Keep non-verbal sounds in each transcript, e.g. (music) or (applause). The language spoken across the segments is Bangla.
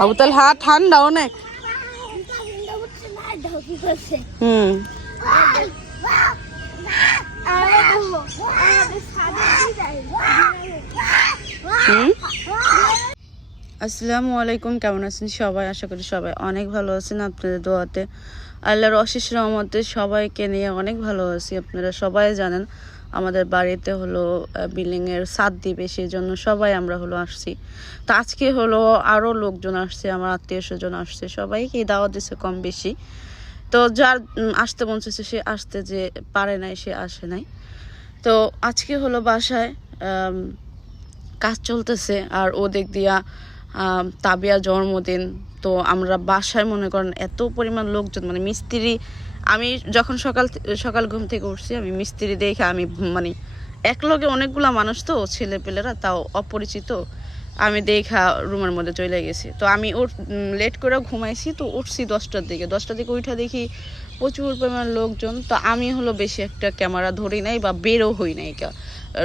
আবুতাল হাত ঠান্ডা অনেক। আসসালামু আলাইকুম, কেমন আছেন সবাই? আশা করি সবাই অনেক ভালো আছেন আপনাদের দোয়াতে। আল্লাহর অশেষ রহমতে সবাইকে নিয়ে অনেক ভালো আছি, আপনারা সবাই জানেন। আমাদের বাড়িতে হলো বিল্ডিং এর সাত দিবে সেই জন্য সবাই আমরা হলো আসছি। তো আজকে হলো আরও লোকজন আসছে, আমার আত্মীয় স্বজন আসছে, সবাইকে দাওয়াত দিছে কম বেশি। তো যার আসতে মন চাইছে, সে আসতে যে পারে নাই, সে আসে নাই। তো আজকে হলো বাসায় কাজ চলতেছে, আর ও দিয়া তাবিয়া জন্মদিন। তো আমরা বাসায় মনে করেন এত পরিমাণ লোকজন মানে মিস্ত্রি আমি যখন সকাল সকাল ঘুম থেকে উঠছি, আমি মিস্ত্রি দেখে আমি মানে একলগে অনেকগুলা মানুষ তো ছেলে পেলেরা তাও অপরিচিত, আমি দেখা রুমের মধ্যে চলে গেছি। তো আমি লেট করে ঘুমাইছি, তো উঠছি দশটার দিকে। দশটার দিকে উঠে দেখি প্রচুর পরিমাণ লোকজন, তো আমি হলো বেশি একটা ক্যামেরা ধরি নাই বা বেরও হই নাই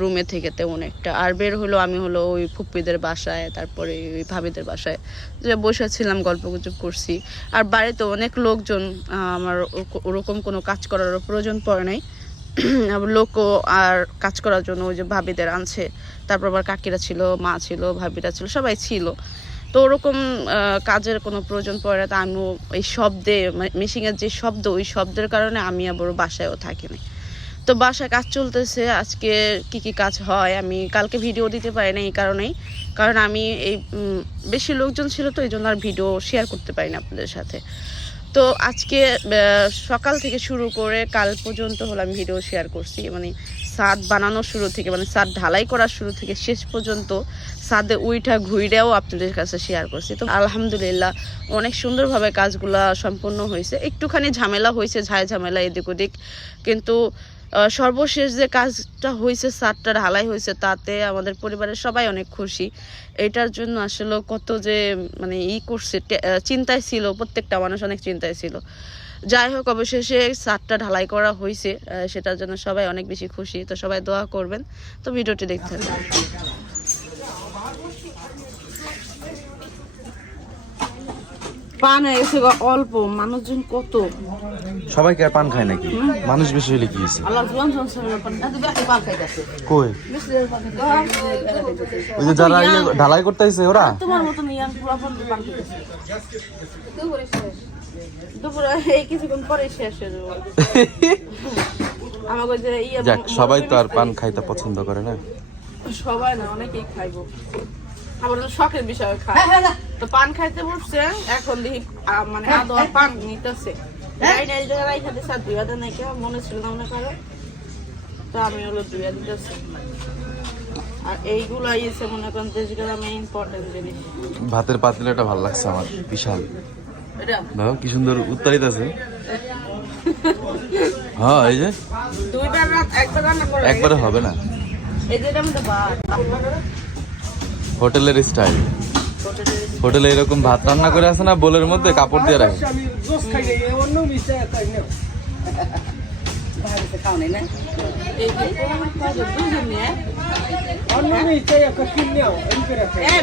রুমে থেকে তেমন একটা। আর বের হলো আমি হলো ওই ফুপ্পিদের বাসায়, তারপরে ওই ভাবিদের বাসায়। যে বসেছিলাম গল্প গুজব করছি। আর বাড়িতে অনেক লোকজন আমার ওরকম কোনো কাজ করার প্রয়োজন পড়ে নাই। (clears throat) লোকও আর কাজ করার জন্য ওই যে ভাবিদের আনছে। তারপর আবার কাকিরা ছিল, মা ছিল, ভাবিরা ছিল, সবাই ছিল। তো ওরকম কাজের কোনো প্রয়োজন পড়ে না তা আমিও এই শব্দে মেশিনের যে শব্দ, ওই শব্দের কারণে আমি আবার বাসায়ও থাকি না তো বাসায় কাজ চলতেছে, আজকে কি কি কাজ হয় আমি কালকে ভিডিও দিতে পারি না এই কারণেই। কারণ আমি এই বেশি লোকজন ছিল তো এই জন্য আর ভিডিও শেয়ার করতে পারি না আপনাদের সাথে। তো আজকে সকাল থেকে শুরু করে কাল পর্যন্ত হলো আমি ভিডিও শেয়ার করছি। মানে সাদ বানানোর শুরু থেকে মানে সাদ ঢালাই করার শুরু থেকে শেষ পর্যন্ত সাদে উইঠা ঘুইরেও আপনাদের কাছে শেয়ার করছি। তো আলহামদুলিল্লাহ অনেক সুন্দরভাবে কাজগুলা সম্পন্ন হয়েছে। একটুখানি ঝামেলা হয়েছে ঝাই ঝামেলা এদিক ওদিক। কিন্তু সর্বশেষ যে কাজটা হয়েছে সারটা ঢালাই হয়েছে, তাতে আমাদের পরিবারের সবাই অনেক খুশি। এটার জন্য আসলে কত যে মানে ই করছে চিন্তায় ছিল, প্রত্যেকটা মানুষ অনেক চিন্তায় ছিল। যাই হোক অবশেষে সারটা ঢালাই করা হয়েছে সেটার জন্য সবাই অনেক বেশি খুশি। তো সবাই দোয়া করবেন। তো ভিডিওটি দেখতে পান অল্প। মানুষজন কত? সবাই কি আর পান খায় নাকি? মানুষ বেশি হলে কি হয়েছে কই? ওই যে যারা ইয়ে ঢালাই করতে আইছে ওরা? তোমার মতন ইয়াং হয়ে ইয়ে যাক সবাই তো আর পান খাইতে পছন্দ করে না? সবাই না অনেকেই খাইবো। আবার তো শখের বিষয় খায়। তো পান খাইতে বসছে এখন দেখি মানে আদৌ পান নিতেছে। রাই নাই যে রাই খাতে সাত দুই হাজার নাকি মনে ছিল না মনে করো। তো আমি হলো দিতেছি। আর মনে করেন ইম্পর্টেন্ট জিনিস। ভাতের পাতিলাটা ভালো লাগছে আমার বিশাল। এটা। কি সুন্দর উত্তারিত আছে। হ্যাঁ এই যে। একবার হবে না। এই যে এটা মধ্যে ভাত। হোটেলের স্টাইল। হোটেলে এরকম ভাত রান্না করে আছে না বোলের মধ্যে কাপড় দিয়ে রাখে। এই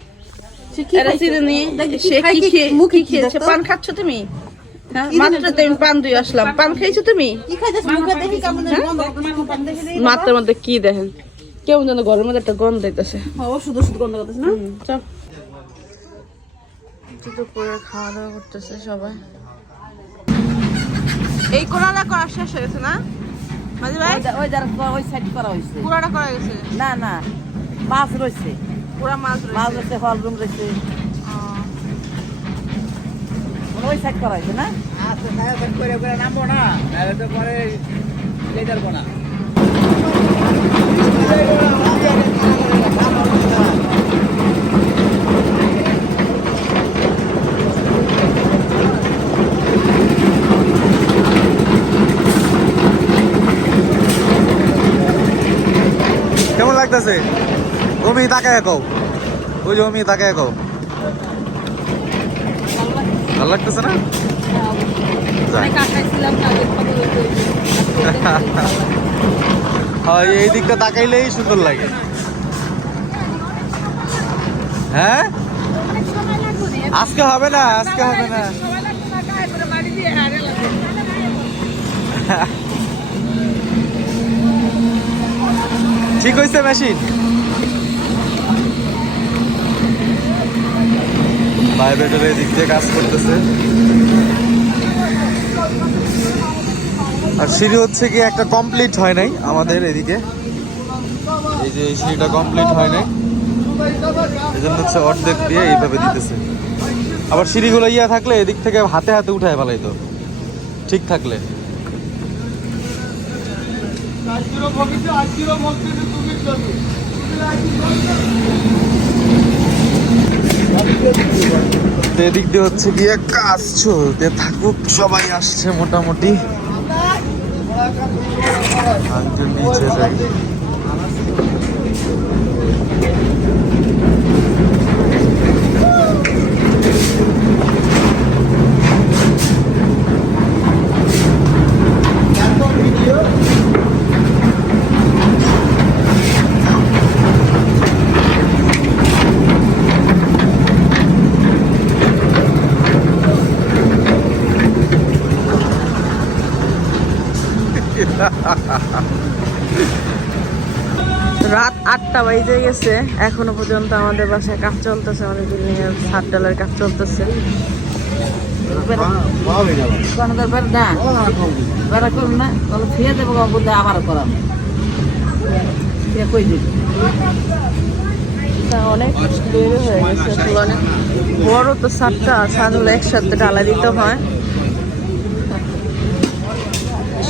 পান খাচ্ছ তুমি? হ্যাঁ মাত্র তো আমি পান দিয়ে আসলাম। পান খেয়েছো তুমি? মাত্রের মধ্যে কি দেখেন? কেমন যেন ঘরের মধ্যে একটা গন্ধ দিতেছে ওষুধ ওষুধ গন্ধ করতেছে না? চল। দুপুরে খাওয়া দাওয়া করতেছে সবাই। এই কোরাটা করা শেষ হয়ে গেছে না? মাঝি ভাই? ওই যার ওই সাইড করা হয়েছে পুরাটা করা গেছে? না না। মাছ রয়েছে পুরা মাছ মাছ রয়েছে হল রুম রয়েছে। ওই সাইড করা হয়েছে না? আচ্ছা, আছে সাইড করে করে নামবো না তাহলে তো পরে যেতে পারব না। কেমন লাগতেছে? ওমি তাকায় কও। ওই যে ওমি তাকায় কও। ভালো লাগতেছে না? (laughs) এই দিকটা তাকাইলেই সুন্দর লাগে। হ্যাঁ? আজকে হবে না আজকে হবে না। (laughs) ঠিক হয়েছে মেশিন ভাইব্রেটার এই দিক দিয়ে কাজ করতেছে। আর সিঁড়ি হচ্ছে কি একটা কমপ্লিট হয় নাই আমাদের এদিকে। এই যে এই সিঁড়িটা কমপ্লিট হয় নাই। এই জন্য হচ্ছে অর্ধেক দিয়ে এইভাবে দিতেছে। আবার সিঁড়িগুলো ইয়া থাকলে এদিক থেকে হাতে হাতে উঠায় ফেলাইতো। ঠিক থাকলে। তো এদিক দিয়ে হচ্ছে গিয়ে কাজ চলতে থাকুক সবাই আসছে মোটামুটি। আঙ্কেল নিচে যাই। আটটা বাজে গেছে এখনও পর্যন্ত আমাদের বাসায় কাজ চলতেছে আমাদের বিল্ডিং এর ছাদ ডালার কাজ চলতেছে। অনেক দেরি হয়ে গেছে অনেক বড় তো ছাদটা ছাদগুলো একসাথে ঢালা দিতে হয়।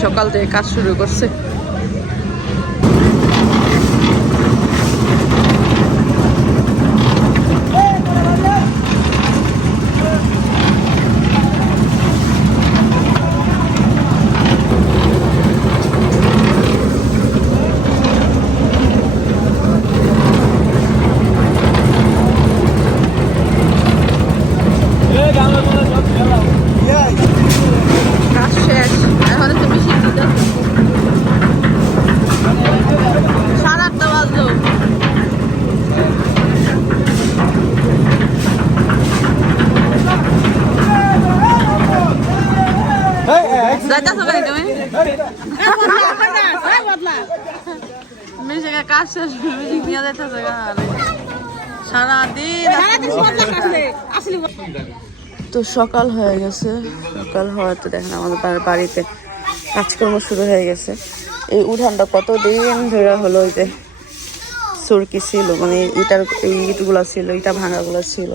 সকাল থেকে কাজ শুরু করছে কাজ শেষ এখন একটু বেশি দিতে সাড়ে আটটা বাজলো যাইতেছো কেন তুমি মিশে কাজ শেষ মিশে নিয়ে যাইতেছো সারাদিন তো সকাল হয়ে গেছে। সকাল হওয়াতে দেখেন আমাদের বাড়িতে কাজকর্ম শুরু হয়ে গেছে। এই উঠানটা কত দিন ধরে হলো ওই যে সুরকি ছিল মানে ইটার এই ইটগুলো ছিল ইটা ভাঙাগুলো ছিল।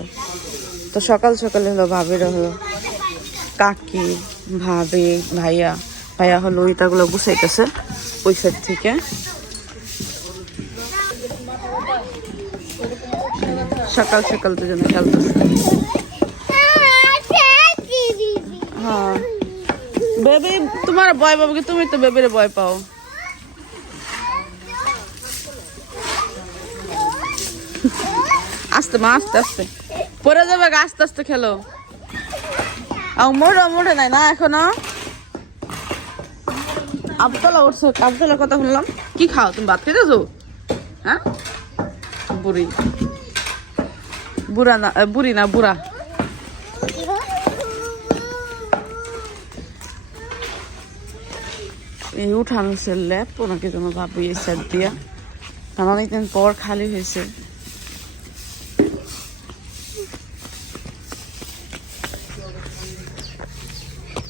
তো সকাল সকালে হলো ভাবিরা হলো কাকি ভাবি, ভাইয়া ভাইয়া হলো ইটাগুলো গুছাইতেছে, ওই সাইড থেকে। সকাল সকাল দুজনে খেলতেছে। হ্যাঁ। তোমার ভয় পাবো কি? তুমি তো বেবিরে ভয় পাও। আস্তে মা, আস্তে আস্তে। পরে যাবে আস্তে আস্তে খেলো। আর মোড়ে মোড়ে নাই, না এখনও? আবতলা উঠছো আবতলার কথা শুনলাম। কি খাও? তুমি ভাত খেতেছো হ্যাঁ? বুড়ি। বুড়া না বুড়ি না, বুড়া। এই উঠান হয়েছে ল্যাপ ওনাকে ভাবি এই দিয়া। কারণ অনেকদিন পর খালি হয়েছে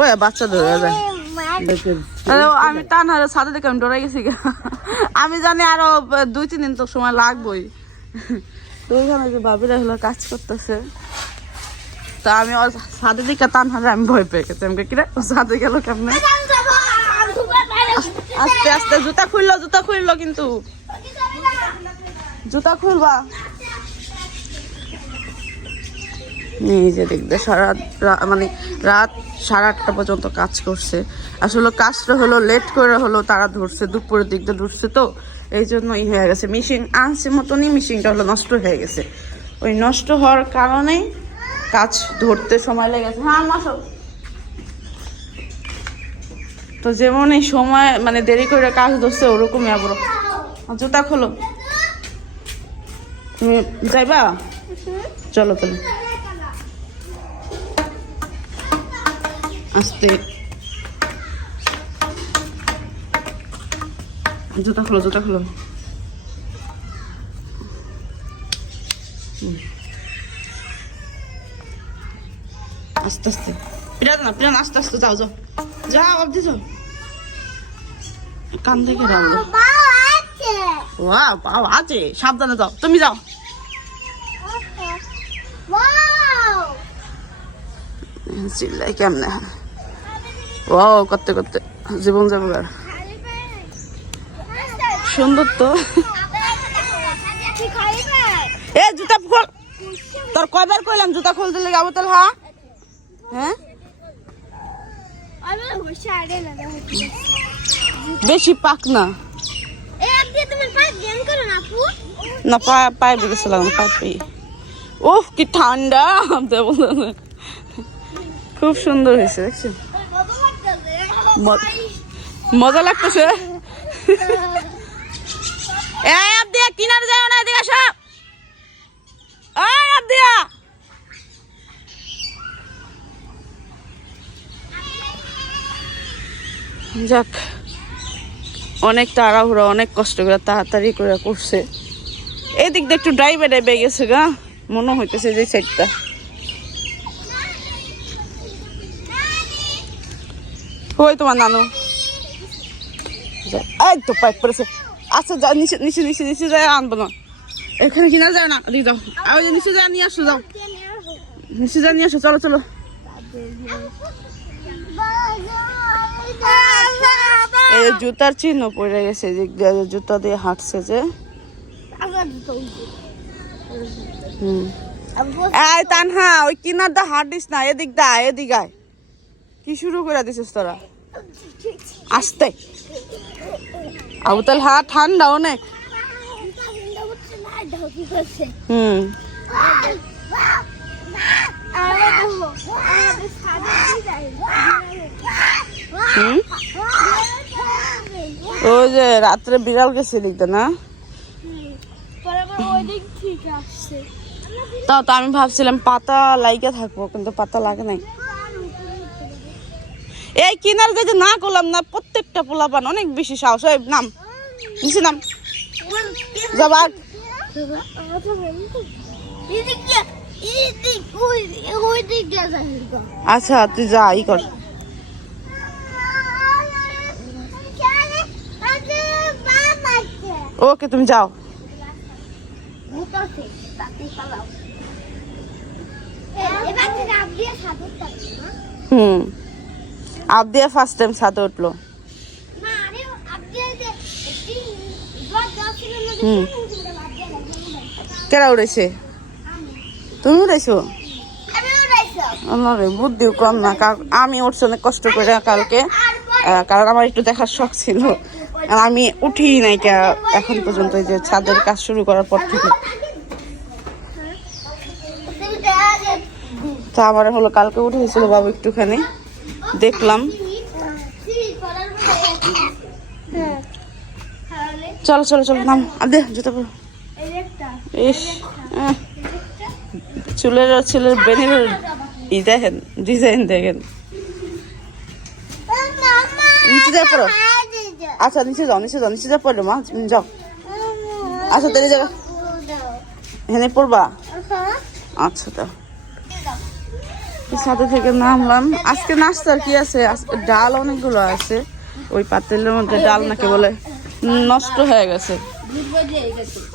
ওই বাচ্চা ধরে যায় আমি তা না সাথে দেখে আমি ডরে গেছি গা। আমি জানি আরও দুই তিন দিন তো সময় লাগবেই। তো ওইখানে যে বাবিরা হলো কাজ করতেছে। তা আমি ওর ছাদের দিকে টান হারে আমি ভয় পেয়ে গেছি। আমাকে কিরে ও ছাদে গেল কেমনে? আস্তে আস্তে জুতা খুললো জুতা খুললো কিন্তু। জুতা খুলবা? এই যে দেখবে সারা মানে রাত সাড়ে আটটা পর্যন্ত কাজ করছে। আসলে কাজটা হলো লেট করে হলো তারা ধরছে দুপুরের দিক দিয়ে ধরছে তো এই জন্যই হয়ে গেছে। মেশিন আনছে মতনই মেশিনটা হলো নষ্ট হয়ে গেছে। ওই নষ্ট হওয়ার কারণে কাজ ধরতে সময় লেগেছে হ্যাঁ মাসো তো যেমন এই সময় মানে দেরি করে কাজ ধরছে ওরকমই আবার জুতা খোলো। তুমি যাইবা? চলো তাহলে। আস্তে। জুতা খোলো জুতা খোলো। আস্তে আস্তে। পিরান না পিরান আস্তে আস্তে যাও যাও। যাও অব্দি যাও। কান থেকে রাখল ওয়া পাও আছে। সাবধানে যাও তুমি যাও। চিল্লাই কেমনে? ও করতে করতে। জীবন যাব আর। সুন্দর তো। এ, জুতা খোল। তোর কয়বার কইলাম জুতা খুলতে লেগে আবো তাহলে হ্যাঁ? হ্যাঁ বেশি পাক না। না, পা, পায়ে গেছিলাম পায়ে পেয়ে। ওহ কি ঠান্ডা। খুব সুন্দর হয়েছে, দেখছ? মজা লাগতেছে। এই কিনারে যাও না এদিকে আবদিয়া। যাক, অনেক তাড়াহুড়া, অনেক কষ্ট করে তাড়াতাড়ি করে করছে। এদিক দিয়ে একটু ড্রাইভে ড্রাইভে গেছে গা, মনে হইতেছে যে সাইডটা কই তোমার নানু। এই তো পাইপ পড়েছে। আচ্ছা যা, নিচে নিচে নিচে নিচে যায়, আনব না। এখানে কিনা যায় না, দিয়ে যাও আর ওই নিচে যায়, নিয়ে আসো, যাও। নিচে যায়, নিয়ে আসো, চলো চলো। এই জুতার চিহ্ন পড়ে গেছে, যে জুতা দিয়ে হাঁটছে যে। হুম। এই তানহা, ওই কিনার দা হাঁটিস না, এদিক দা, এদিক আয়। কি শুরু করে দিছিস তোরা? আসতে। আবুতাল হা ঠান্ডা অনেক। হুম। হুম। ওই যে রাত্রে বিড়াল গেছে দেখতে না? তাও তো আমি ভাবছিলাম পাতা লাইকে থাকব কিন্তু পাতা লাগে নাই। এই কিনার যে না করলাম না, প্রত্যেকটা পোলাপান অনেক বেশি সাহস। হয় নাম। নিচে নাম। যাবার আচ্ছা তুই যা, ই কর। ওকে, তুমি যাও। হুম। আবদিয়া ফার্স্ট টাইম ছাদে উঠল। হুম। কেরা উড়েছে? তুমি উড়েছো? আমার বুদ্ধি কম না আমি উঠছি অনেক কষ্ট করে কালকে কারণ আমার একটু দেখার শখ ছিল। আমি উঠি নাই এখন পর্যন্ত যে ছাদের কাজ শুরু করার পর থেকে। তা আমার হলো কালকে উঠে হয়েছিল বাবু একটুখানি। দেখলাম। চলো চলো চলো নাম। আদে জুতো পরো। ইস চুলের ছেলের বেনের ই দেখেন ডিজাইন দেখেন। নিচে যা পড়ো আচ্ছা নিচে যাও নিচে যাও নিচে যা পড়ো মা যাও। আচ্ছা তাহলে যাও এখানে পড়বা আচ্ছা দাও। সাথে থেকে নামলাম। আজকে নাস্তার কি আছে? ডাল অনেকগুলো আছে। ওই পাতিলের মধ্যে ডাল নাকি বলে নষ্ট হয়ে গেছে।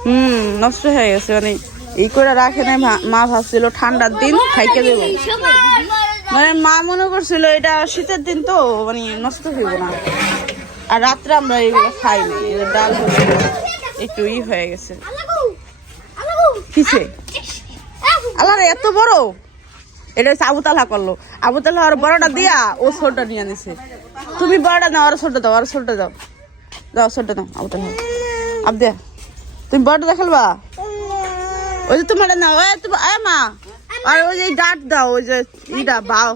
হুম, নষ্ট হয়ে গেছে। মানে এই করে রাখে ভা- মা ভাবছিল ঠান্ডার দিন খাইতে দেবো। মানে মা মনে করছিল এটা শীতের দিন তো মানে নষ্ট হইব না। আর রাত্রে আমরা এগুলো খাই না ডাল একটু ই হয়ে গেছে। কিসে? আল্লাহ এত বড়? এটা হচ্ছে আবু করল। আবু তালহা আর বড়টা দিয়া ও ছোটটা নিয়ে নিছে। তুমি বড়টা নাও আর ছোট দাও আর ছোট দাও। দাও ছোট দাও আবু আব দে তুমি বড়টা দেখালবা? ওই যে তোমার না ওই তুমি এ মা। আর ওই যে ডাট দাও ওই যে ইটা বাও।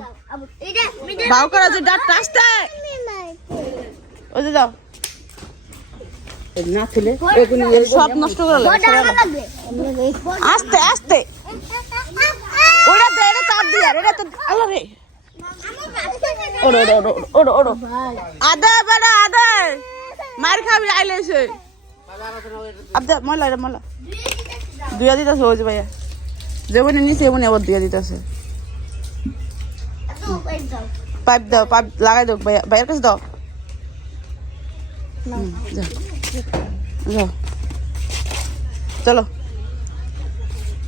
বাও করা যে ডাটটা আসতে। ওই যে দাও। না খুলে সব নষ্ট করে আস্তে আস্তে। তার দিয়ে এটা তো আল্লাহ রে। ওড়ো ওড়ো ওড়ো ওড়ো আদে বেড়া আদে মার খাবি আইলে এসে আবদা রে ময়লা। দুয়া দিতেছে, ওই যে ভাইয়া। যেমন নিচে এমন আবার দুয়া দিতেছে। পাইপ দাও, পাইপ লাগাই দাও, ভাইয়া। ভাইয়ের কাছে দাও। চলো।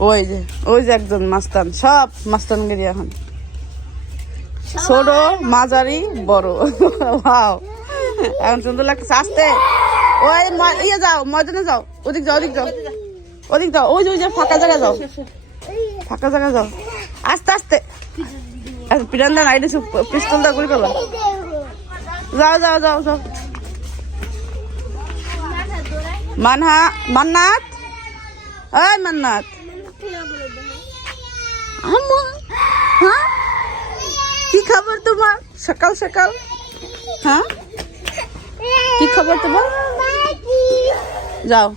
ওই যে ওই যে একজন মাস্তান, সব মাস্তানগিরি এখন। ছোট, মাঝারি, বড়। ভাও এখন সুন্দর লাগছে আসতে। ওই ইয়ে যাও, ময়দানে যাও, ওদিক যাও ওদিক যাও। ওদিক যাও, ওই যে ওই যে ফাঁকা জায়গা যাও। ফাঁকা জায়গা যাও। আস্তে আস্তে। পিরান্দা নাইডে পিস্তল দা গুলি করল। যাও যাও যাও যাও। মানহা, মান্নাত? এই, মান্নাত। কি খবর তোমার? সকাল সকাল। হ্যাঁ? কি খবর তোমার? যাও।